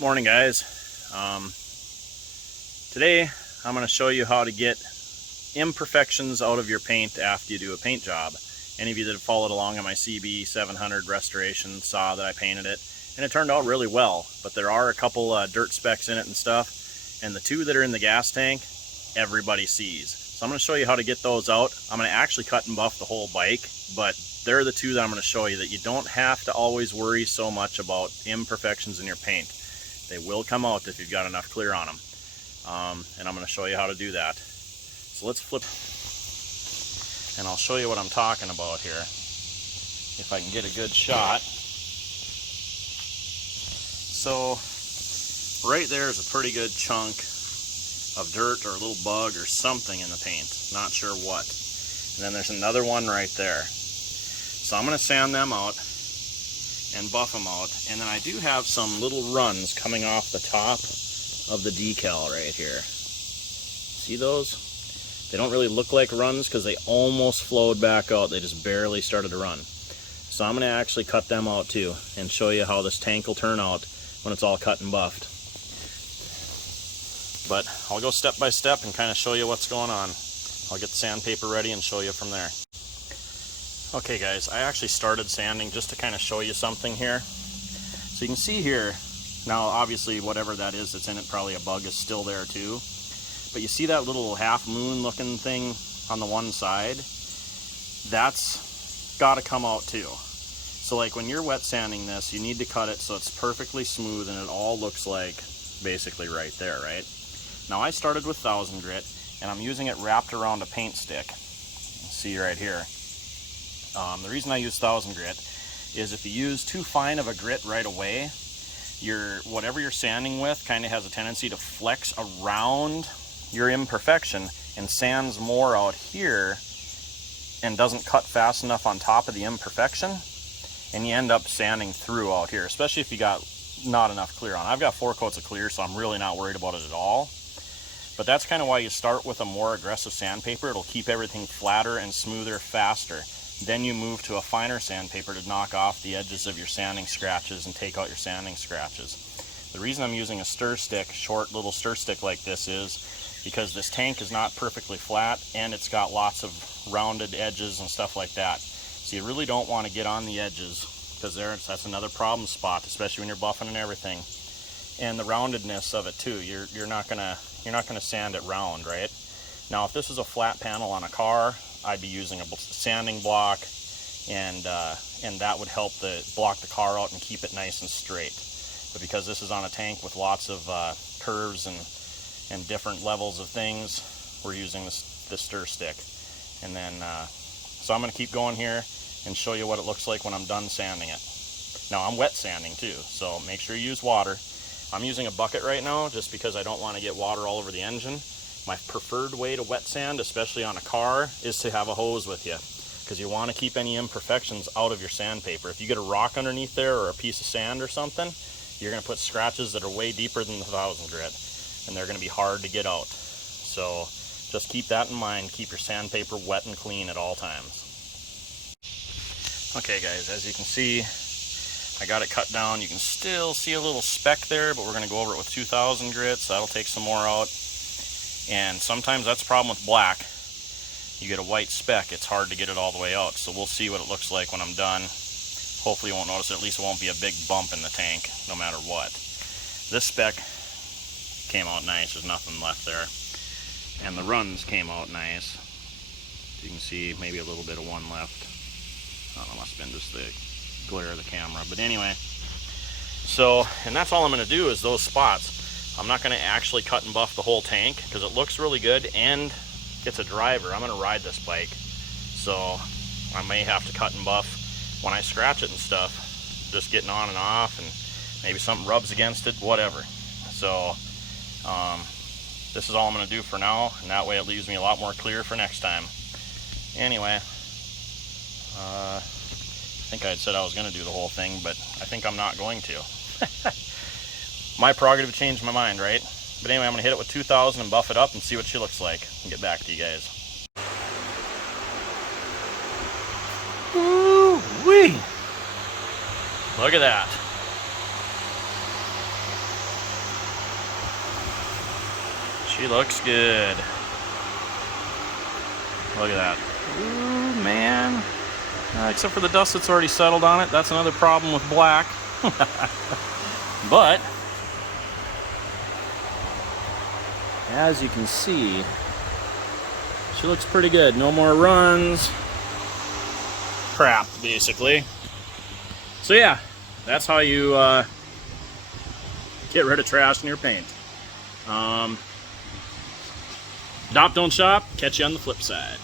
Morning, guys. Today I'm going to show you how to get imperfections out of your paint after you do a paint job. Any of you that have followed along on my CB700 restoration saw that I painted it, and it turned out really well, but there are a couple dirt specks in it and stuff, and the two that are in the gas tank everybody sees. So I'm going to show you how to get those out. I'm going to actually cut and buff the whole bike, but they're the two that I'm going to show you, that you don't have to always worry so much about imperfections in your paint. They will come out if you've got enough clear on them. And I'm going to show you how to do that. So let's flip, and I'll show you what I'm talking about here, if I can get a good shot. So right there is a pretty good chunk of dirt or a little bug or something in the paint. Not sure what. And then there's another one right there. So I'm going to sand them out and buff them out, and then I do have some little runs coming off the top of the decal right here. See those? They don't really look like runs because they almost flowed back out. They just barely started to run. So I'm going to actually cut them out too and show you how this tank will turn out when it's all cut and buffed. But I'll go step by step and kind of show you what's going on. I'll get the sandpaper ready and show you from there. Okay guys, I actually started sanding just to kind of show you something here. So you can see here, now obviously whatever that is that's in it, probably a bug, is still there too. But you see that little half moon looking thing on the one side? That's got to come out too. So like when you're wet sanding this, you need to cut it so it's perfectly smooth and it all looks like basically right there, right? Now I started with 1000 grit and I'm using it wrapped around a paint stick. See right here. The reason I use 1000 grit is if you use too fine of a grit right away, whatever you're sanding with kind of has a tendency to flex around your imperfection and sands more out here and doesn't cut fast enough on top of the imperfection, and you end up sanding through out here, especially if you got not enough clear on. I've got 4 coats of clear, so I'm really not worried about it at all. But that's kind of why you start with a more aggressive sandpaper. It'll keep everything flatter and smoother faster. Then you move to a finer sandpaper to knock off the edges of your sanding scratches and take out your sanding scratches. The reason I'm using a stir stick, short little stir stick like this, is because this tank is not perfectly flat and it's got lots of rounded edges and stuff like that. So you really don't want to get on the edges, because that's another problem spot, especially when you're buffing and everything. And the roundedness of it too. You're not gonna sand it round, right? Now if this is a flat panel on a car, I'd be using a sanding block, and that would help block the car out and keep it nice and straight. But because this is on a tank with lots of curves and different levels of things, we're using this stir stick. And then so I'm going to keep going here and show you what it looks like when I'm done sanding it. Now I'm wet sanding too, so make sure you use water. I'm using a bucket right now just because I don't want to get water all over the engine. My preferred way to wet sand, especially on a car, is to have a hose with you, because you want to keep any imperfections out of your sandpaper. If you get a rock underneath there or a piece of sand or something, you're going to put scratches that are way deeper than the 1000 grit, and they're going to be hard to get out. So just keep that in mind. Keep your sandpaper wet and clean at all times. Okay guys, as you can see, I got it cut down. You can still see a little speck there, but we're going to go over it with 2000 grit, so that'll take some more out. And sometimes that's the problem with black. You get a white speck, it's hard to get it all the way out. So we'll see what it looks like when I'm done. Hopefully you won't notice it. At least it won't be a big bump in the tank, no matter what. This speck came out nice. There's nothing left there. And the runs came out nice. You can see maybe a little bit of one left. I don't know, must have been just the glare of the camera. But anyway, so, and that's all I'm going to do is those spots. I'm not going to actually cut and buff the whole tank because it looks really good and it's a driver. I'm going to ride this bike, so I may have to cut and buff when I scratch it and stuff, just getting on and off, and maybe something rubs against it, whatever. So this is all I'm going to do for now, and that way it leaves me a lot more clear for next time. Anyway, I think I had said I was going to do the whole thing, but I think I'm not going to. My prerogative to change my mind, right? But anyway, I'm going to hit it with 2000 and buff it up and see what she looks like and get back to you guys. Ooh-wee! Look at that. She looks good. Look at that. Ooh, man. Except for the dust that's already settled on it. That's another problem with black. But as you can see, she looks pretty good. No more runs. Crap, basically. So yeah, that's how you get rid of trash in your paint. Adopt, don't shop. Catch you on the flip side.